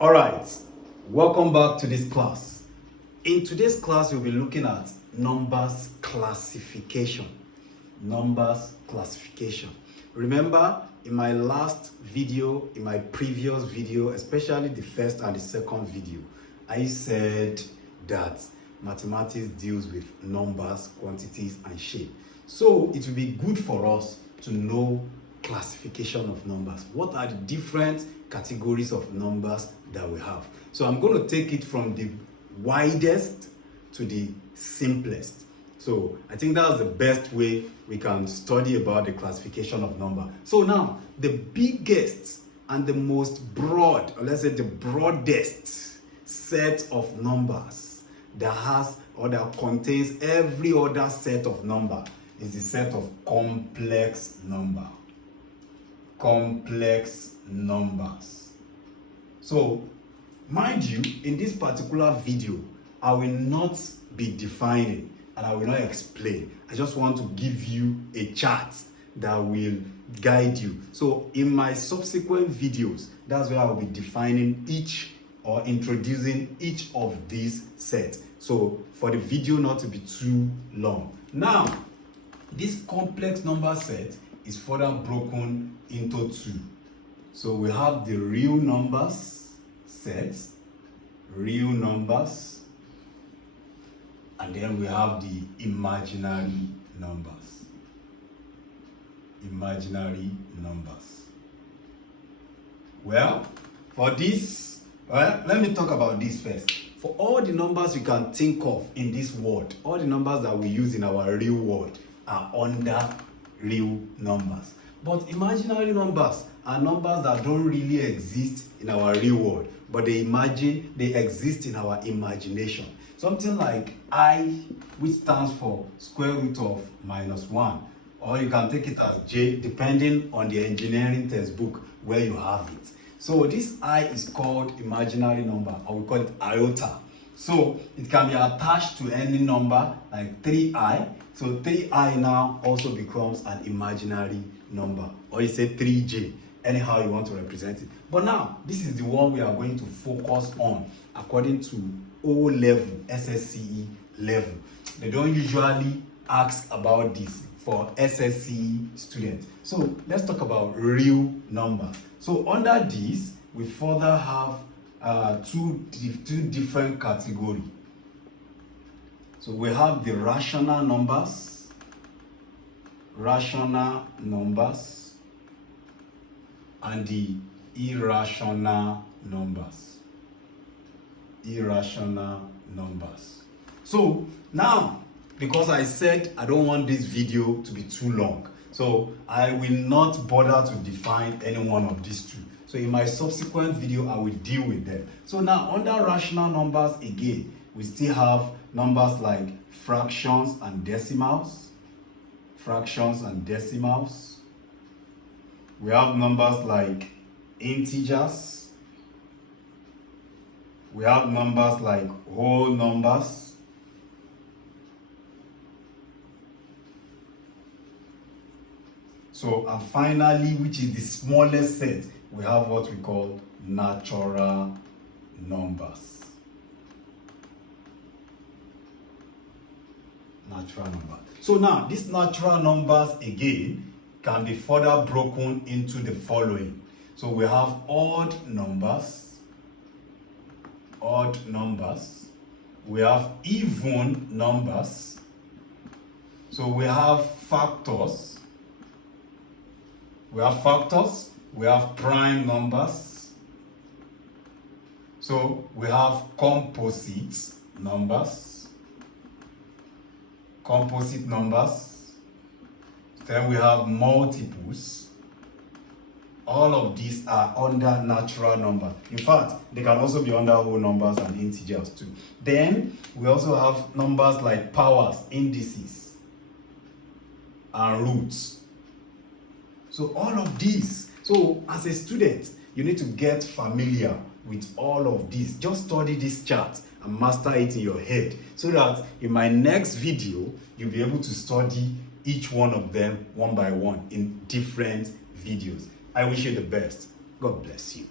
All right, welcome back to this class. In today's class, we'll be looking at numbers classification. Numbers classification. Remember, in my last video, in my previous video, especially the first and the second video, I said that mathematics deals with numbers, quantities, and shape. So it will be good for us to know classification of numbers. What are the different categories of numbers that we have? So I'm going to take it from the widest to the simplest. So I think that's the best way we can study about the classification of number. So now, the biggest and the most broad, or let's say the broadest set of numbers that has or that contains every other set of number is the set of complex number. Complex numbers. So, mind you, in this particular video, I will not be defining and I will not explain. I just want to give you a chart that will guide you. So, in my subsequent videos, that's where I will be defining each or introducing each of these sets. So, for the video not to be too long. Now, this complex number set is further broken into two. So we have the real numbers set, real numbers, and then we have the imaginary numbers. Imaginary numbers. Well, for this, let me talk about this first. For all the numbers you can think of in this world, all the numbers that we use in our real world are under real numbers. But imaginary numbers are numbers that don't really exist in our real world, but they exist in our imagination. Something like I, which stands for square root of -1, or you can take it as J, depending on the engineering textbook where you have it. So this I is called imaginary number, or we call it iota. So it can be attached to any number like 3i. So 3i now also becomes an imaginary number, or you say 3j, anyhow you want to represent it. But now, this is the one we are going to focus on according to O level, SSCE level. They don't usually ask about this for SSCE students. So let's talk about real numbers. So under this, we further have two different categories. So we have the rational numbers, and the irrational numbers. So now, because I said I don't want this video to be too long, so I will not bother to define any one of these two. So in my subsequent video, I will deal with them. So now, under rational numbers again, we still have numbers like fractions and decimals. We have numbers like integers. We have numbers like whole numbers. So, and finally, which is the smallest set, we have what we call natural numbers. So now, these natural numbers again can be further broken into the following. So we have odd numbers. We have even numbers. So we have factors. We have prime numbers. So we have composite numbers. Then we have multiples. All of these are under natural number. In fact, they can also be under whole numbers and integers too. Then we also have numbers like powers, indices, and roots. So all of these. So as a student, you need to get familiar with all of these. Just study this chart and master it in your head, so that in my next video, you'll be able to study each one of them one by one in different videos. I wish you the best. God bless you.